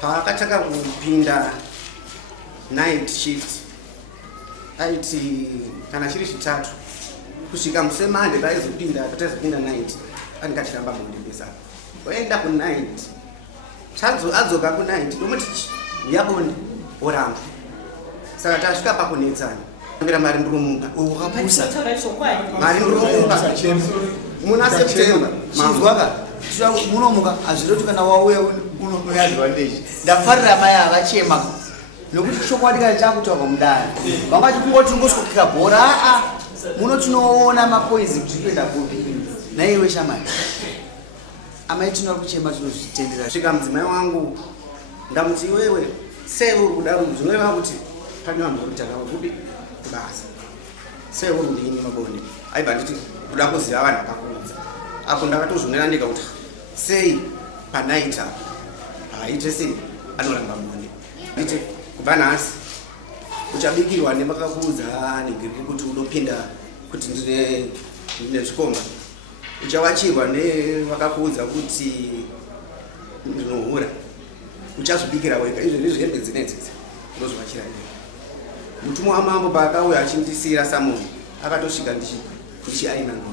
paakataka kupinda night shift aiti kana chiri chitatu kusvika musemande paizopinda patazopinda night andikachiramba mundembesa oenda kunight adzoka kunight domuti yabonde oramba saka tasvika pakunetsana ngera mari ndurumuka ukapusa mari ndurumuka muna September mazwaka munomuka azviroti kana wauya unoadvantage ndafarira mai avachema nokuti chokwadi kana chakutaurwa mudare vangati kungoti ngosvokika bhora muno tinoona mapoisi kuti toenda kupi naiwe shamai amai tinori kuchema tinozvitendera svika mudzimai wangu ndamuti iwewe sei uri kudaro zvinoreva kuti pane vanhu vari kutanga vakubi kubasa sei uri kudini mabonde aibva nditi kuda kuziva vanhu vakakuudza apo ndakatozvionera ndika kuti sei panight apo haite sei anoramba bonde nditi kubva nhasi uchabikirwa nevakakuudza negiriki kuti unopinda kuti ndine zvikomba uchawachirwa nevakakuudza kuti ndinohura uchazvibikira wega izvo ndizvo hembe dzinedzidzi ndozvivachira mutumwa wamambo paakauya achindisira samunhu akatosvika ndichiaina noka